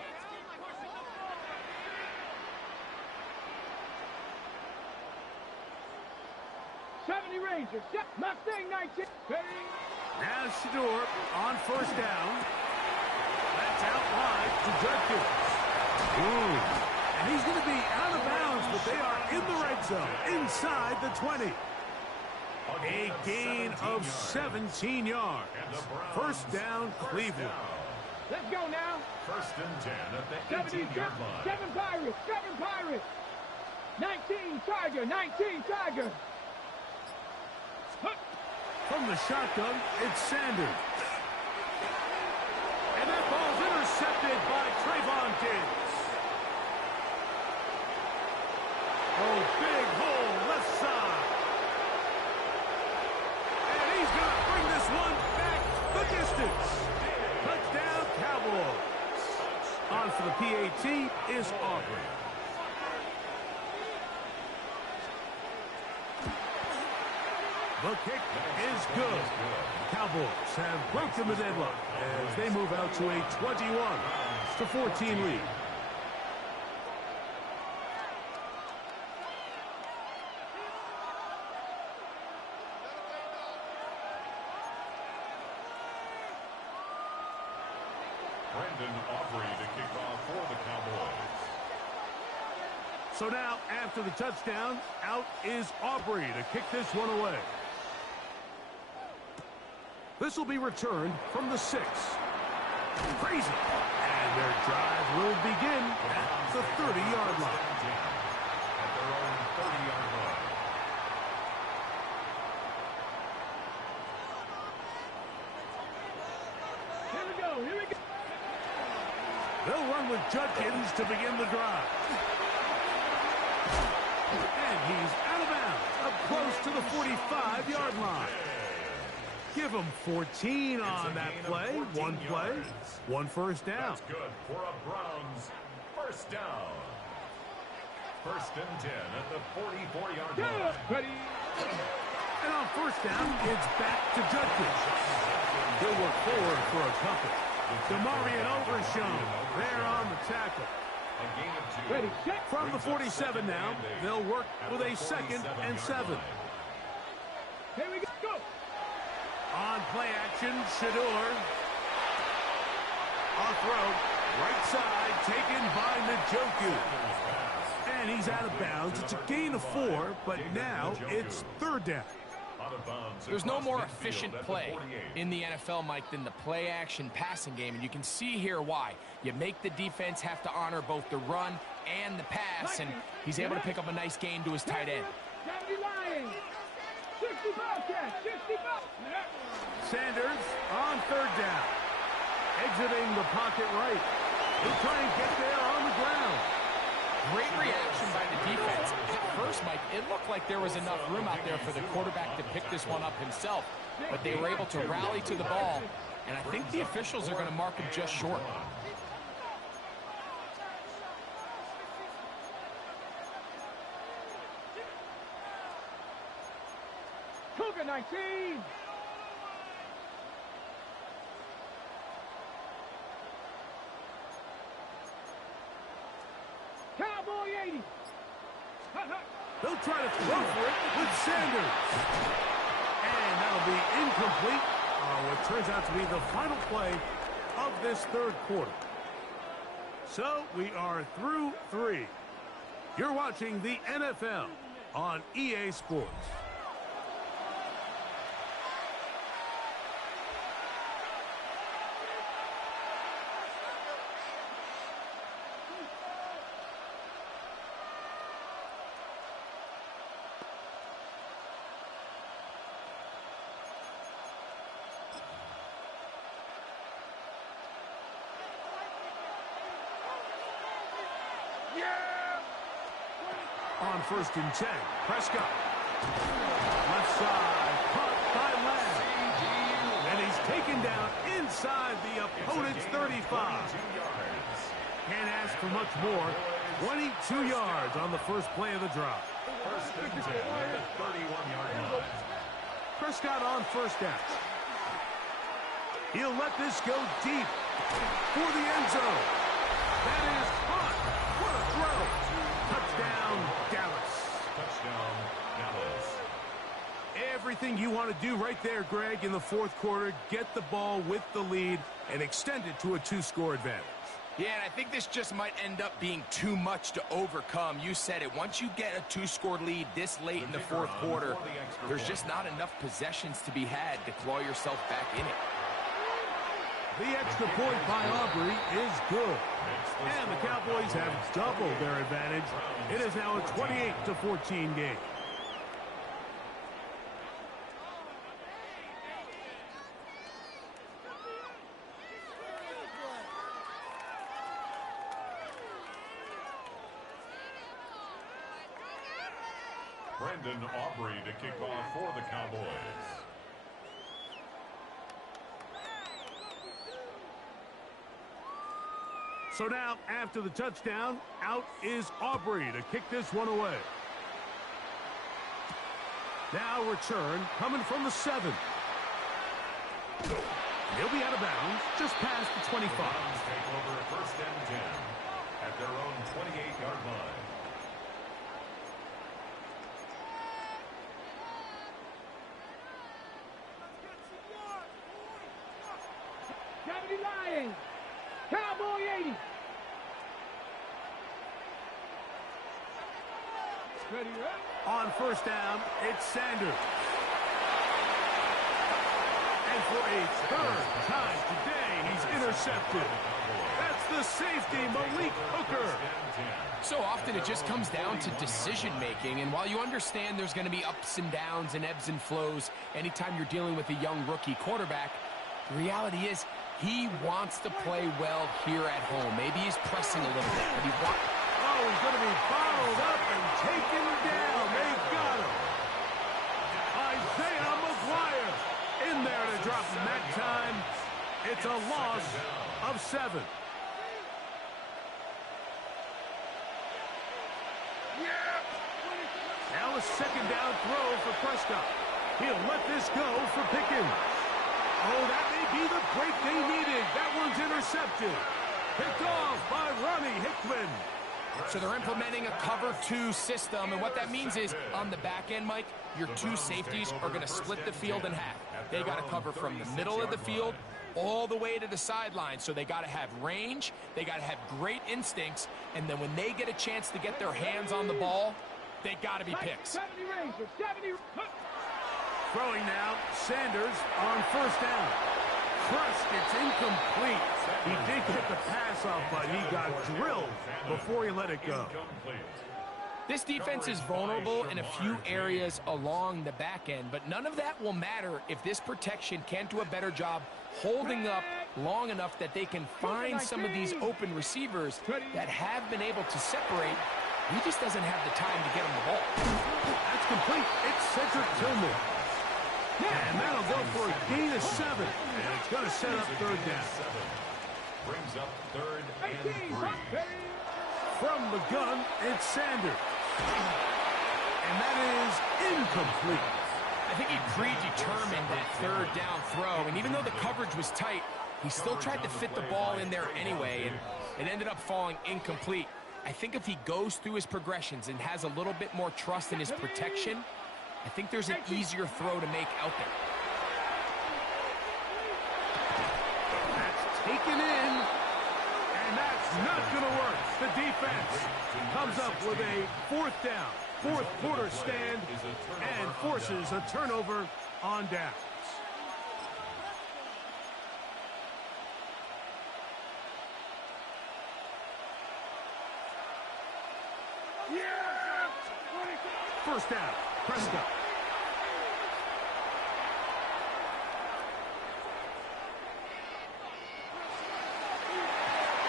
Rangers. Mustang 19. Now Shedure on 1st down. That's out wide to Judkins. And he's going to be out of bounds, but they are in the red zone, inside the 20. A gain of 17 yards. 1st down, Cleveland. Let's go now. 1st and 10 at the 18-yard line. 7 Pirates, 7 Pirates. 19 Tiger, 19 Tiger. From the shotgun, it's Sanders. And that ball's intercepted by Trayvon Diggs. Oh, big hole left side. And he's going to bring this one back the distance. Touchdown, Cowboys. On for the PAT is Aubrey. The kick is good. Cowboys have broken the deadlock as they move out to a 21-14 lead. Brandon Aubrey to So now, after the touchdown, out is Aubrey to kick this one away. This will be returned from the 6. Crazy. And their drive will begin at the 30-yard line. At their own 30-yard line. Here we go, here we go. They'll run with Judkins to begin the drive. And he's out of bounds, up close to the 45-yard line. Give him 14 on that play. 1 play, 1 first down. That's good for a Browns first down. First and 10 at the 44-yard line. Ready. And on first down, it's back to Judkins. He'll work forward for a couple. Demarion Overshown there on the tackle. A gain of 2. Ready, check. From the 47 now, they'll work with a 2nd and 7. Here we go. Go. On play action, Shedure. On throw, right side, taken by Njoku. And he's out of bounds. It's a gain of 4, but now it's 3rd down. There's no more efficient play in the NFL, Mike, than the play-action passing game, and you can see here why. You make the defense have to honor both the run and the pass, and he's able to pick up a nice gain to his tight end. 65. Sanders on 3rd down. Exiting the pocket right. He'll try and get there on the ground. Great reaction by the defense. At first, Mike, it looked like there was enough room out there for the quarterback to pick this one up himself, but they were able to rally to the ball, and I think the officials are going to mark him just short. Cougar 19. Cowboy 80. They'll try to throw for it with Sanders. And that'll be incomplete on what turns out to be the final play of this 3rd quarter. So we are through 3. You're watching the NFL on EA Sports. On 1st and 10, Prescott. Left side, caught by Lamb. And he's taken down inside the opponent's 35. Can't ask for much more. 22 yards on the first play of the drive. First and 10 at the 31-yard line. Prescott on 1st down. He'll let this go deep for the end zone. That is caught. What a throw. Touchdown, Dallas. Touchdown, Dallas. Everything you want to do right there, Greg, in the 4th quarter. Get the ball with the lead and extend it to a 2-score advantage. Yeah, and I think this just might end up being too much to overcome. You said it. Once you get a 2-score lead this late in the 4th quarter, there's just not enough possessions to be had to claw yourself back in it. The extra point by Aubrey is good. And the Cowboys have doubled their advantage. It is now a 28-14 game. Brendan Aubrey to kick off for the Cowboys. So now, after the touchdown, out is Aubrey to kick this one away. Now return coming from the 7. He'll be out of bounds just past the 25. The Browns take over 1st and 10 at their own 28-yard line. Cavity Lions. Cowboy 80. On first down, it's Sanders. And for a third time today, he's intercepted. That's the safety, Malik Hooker. So often it just comes down to decision-making, and while you understand there's going to be ups and downs and ebbs and flows anytime you're dealing with a young rookie quarterback, the reality is he wants to play well here at home. Maybe he's pressing a little bit, but he wants... Oh, he's going to be fouled up and taken down. They got him. Isaiah McGuire in there to drop him that time. It's a loss of 7. Now a second down throw for Prescott. He'll let this go for Pickens. Oh, that may be the break they needed. That one's intercepted. Picked off by Ronnie Hickman. So they're implementing a cover 2 system, and what that means is on the back end, Mike, your 2 safeties are going to split the field in half. They got to cover from the middle of the field all the way to the sideline. So they got to have range, they got to have great instincts, and then when they get a chance to get their hands on the ball, they got to be picks. 70 Rangers, 70. Throwing now, Sanders on first down. It's incomplete. He did get the pass off, but he got drilled before he let it go. This defense is vulnerable in a few areas along the back end, but none of that will matter if this protection can't do a better job holding up long enough that they can find some of these open receivers that have been able to separate. He just doesn't have the time to get him the ball. That's complete. It's Cedric Tillman. And that'll go for a gain of 7. And it's going to set up third down. Brings up third and 3. From the gun, it's Sanders. And that is incomplete. I think he predetermined that third down throw, and even though the coverage was tight, he still tried to fit the ball in there anyway, and it ended up falling incomplete. I think if he goes through his progressions and has a little bit more trust in his protection, I think there's an easier throw to make out there. That's taken in, and that's not going to work. The defense comes up with a fourth down, fourth quarter stand, and forces a turnover on downs. First down, Prescott.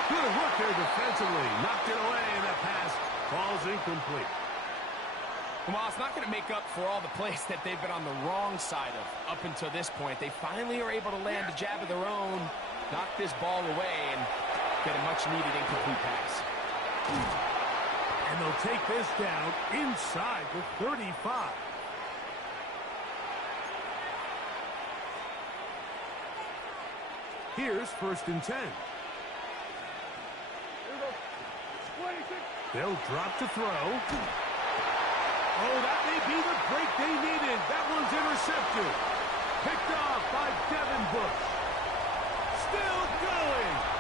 Good work there defensively. Knocked it away, and that pass falls incomplete. Well, it's not going to make up for all the plays that they've been on the wrong side of up until this point. They finally are able to land a jab of their own, knock this ball away, and get a much-needed incomplete pass. And they'll take this down inside the 35. Here's first and 10. They'll drop to throw. Oh, that may be the break they needed. That one's intercepted. Picked off by Devin Bush. Still going.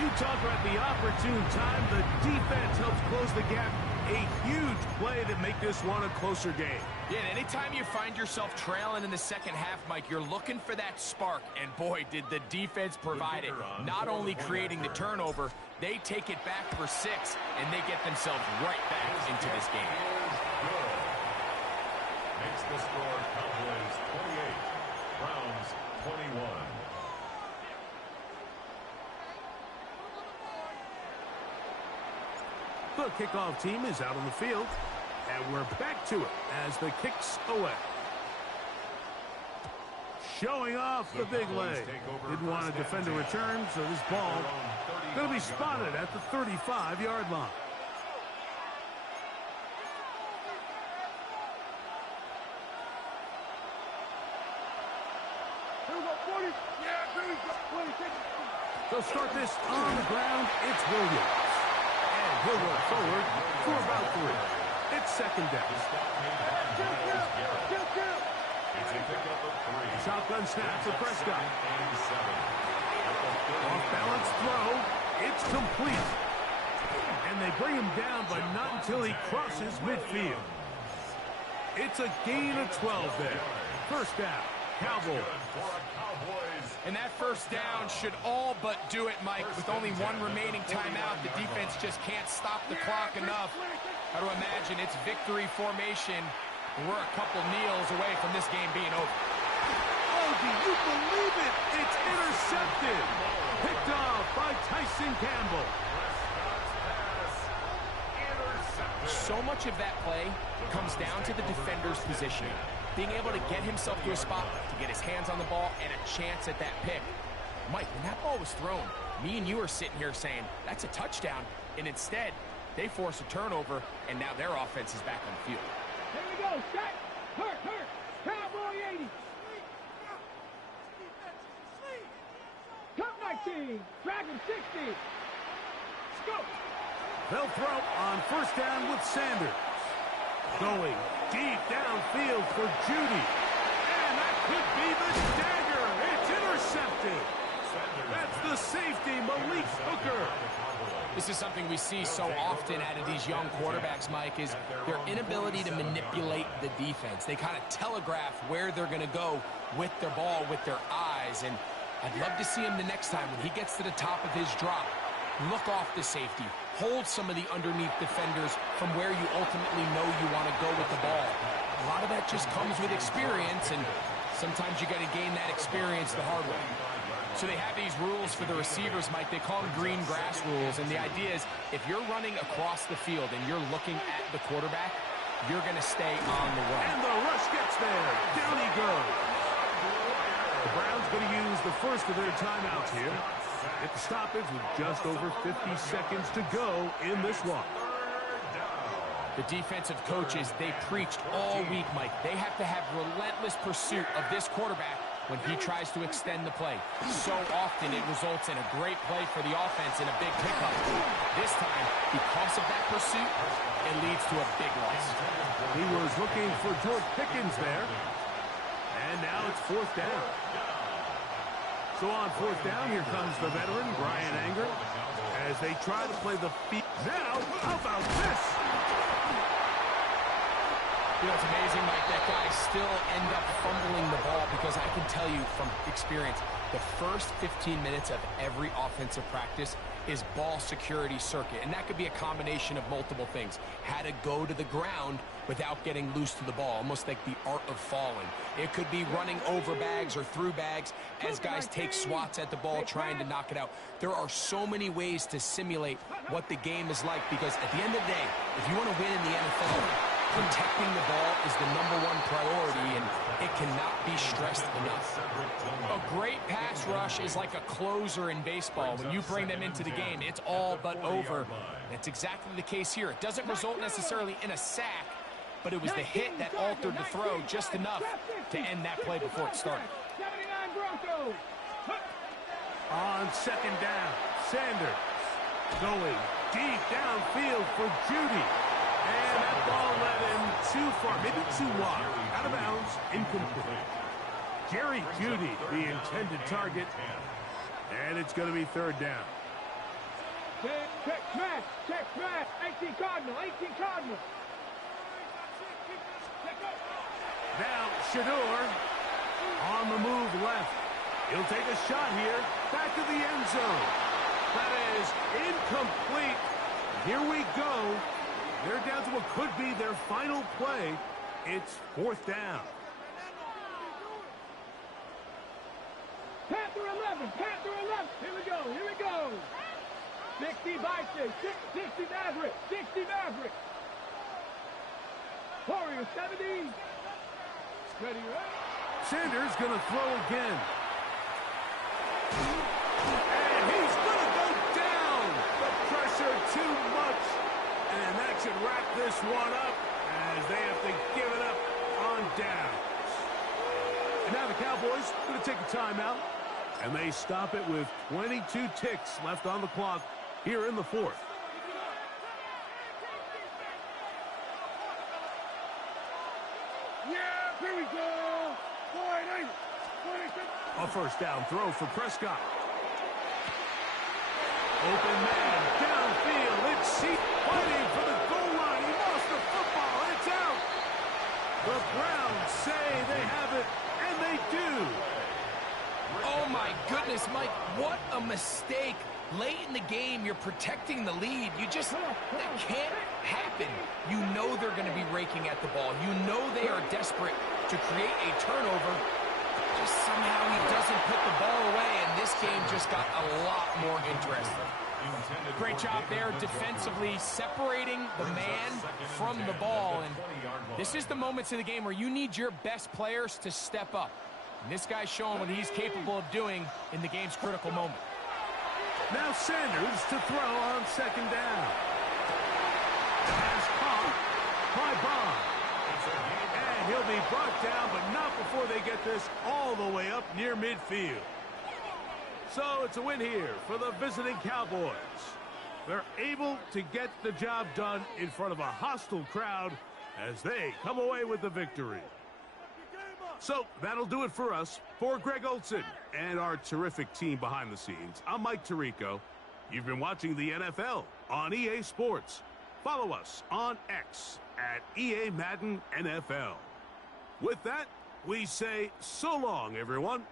You talk about the opportune time. The defense helps close the gap. A huge play to make this one a closer game. Yeah, and anytime you find yourself trailing in the second half, Mike, you're looking for that spark. And boy, did the defense provide it. Not only creating the turnover, they take it back for 6, and they get themselves right back into this game. Makes the score Cowboys 28, Browns 21. The kickoff team is out on the field, and we're back to it as the kick's away. Showing off the big leg. Didn't want to defend a return, so this ball going to be spotted at the 35-yard line. They'll start this on the ground. It's Williams. And he'll roll forward for about 3. It's second down. Shotgun snap for Prescott. Off-balance throw. It's complete. And they bring him down, but not until he crosses midfield. It's a gain of 12 there. First down, Cowboys. And that first down should all but do it, Mike. With only one remaining timeout, the defense just can't stop the clock enough. How to imagine it's victory formation. And we're a couple kneels away from this game being over. Oh, do you believe it? It's intercepted. Picked off by Tyson Campbell. So much of that play comes down to the defender's positioning. Being able to get himself to a spot, to get his hands on the ball, and a chance at that pick. Mike, when that ball was thrown, me and you are sitting here saying, that's a touchdown. And instead, they force a turnover, and now their offense is back on the field. Here we go. Set. Hurt. Cowboy 80. Cut 19. Dragon 60. Go. They'll throw on first down with Sanders. Going deep downfield for Judy. And that could be the dagger. It's intercepted. That's the safety, Malik Hooker. This is something we see so often out of these young quarterbacks, Mike, is their inability to manipulate the defense. They kind of telegraph where they're going to go with their ball, with their eyes. And I'd love to see him the next time when he gets to the top of his drop. Look off the safety. Hold some of the underneath defenders from where you ultimately know you want to go with the ball. A lot of that just comes with experience, and sometimes you got to gain that experience the hard way. So they have these rules for the receivers, Mike. They call them green grass rules, and the idea is if you're running across the field and you're looking at the quarterback, you're going to stay on the run. And the rush gets there. Down he goes. The Browns going to use the first of their timeouts here. At the stoppage with just over 50 seconds to go in this one. The defensive coaches, they preached all week, Mike. They have to have relentless pursuit of this quarterback when he tries to extend the play. So often it results in a great play for the offense and a big pickup. This time, because of that pursuit, it leads to a big loss. He was looking for George Pickens there. And now it's fourth down. So on fourth down, here comes the veteran, Brian Anger, as they try to play the feet. Now, how about this? You know, it's amazing, Mike, that guys still end up fumbling the ball because I can tell you from experience, the first 15 minutes of every offensive practice is ball security circuit. And that could be a combination of multiple things. How to go to the ground without getting loose to the ball, almost like the art of falling. It could be running over bags or through bags as guys take swats at the ball trying to knock it out. There are so many ways to simulate what the game is like because at the end of the day, if you want to win in the NFL, protecting the ball is the #1 priority, and it cannot be stressed enough. A great pass rush is like a closer in baseball. When you bring them into the game, it's all but over. That's exactly the case here. It doesn't result necessarily in a sack, but it was the hit that altered the throw just enough to end that play before it started. 79 Broncos. On second down, Sanders going deep downfield for Judy. And that ball led him too far, maybe too wide. Out of bounds, incomplete. Jerry Judy, the intended target. And it's going to be third down. Check smash. 18 Cardinal. Now, Shedure on the move left. He'll take a shot here. Back to the end zone. That is incomplete. Here we go. They're down to what could be their final play. It's fourth down. Panther 11. Here we go. 60 Vikings. 60 Maverick. Warriors 70. Ready, Sanders going to throw again. And he's going to go down. The pressure too much. And that should wrap this one up as they have to give it up on downs. And now the Cowboys going to take a timeout. And they stop it with 22 ticks left on the clock here in the fourth. Yeah, here we go. A first down throw for Prescott. Open man, downfield. It's Sheep fighting for the goal line. He lost the football, and it's out. The Browns say they have it, and they do. Oh, my goodness, Mike, what a mistake. Late in the game, you're protecting the lead. That can't happen. You know they're going to be raking at the ball. You know they are desperate to create a turnover. Just somehow he doesn't put the ball away, and this game just got a lot more interesting. Great job there defensively, separating the man from the ball. And this is the moments in the game where you need your best players to step up. And this guy's showing what he's capable of doing in the game's critical moment. Now Sanders to throw on second down. Pass caught by Bond. And he'll be brought down, but not before they get this all the way up near midfield. So it's a win here for the visiting Cowboys. They're able to get the job done in front of a hostile crowd as they come away with the victory. So that'll do it for us. For Greg Olson and our terrific team behind the scenes, I'm Mike Tirico. You've been watching the NFL on EA Sports. Follow us on X at EA Madden NFL. With that, we say so long, everyone.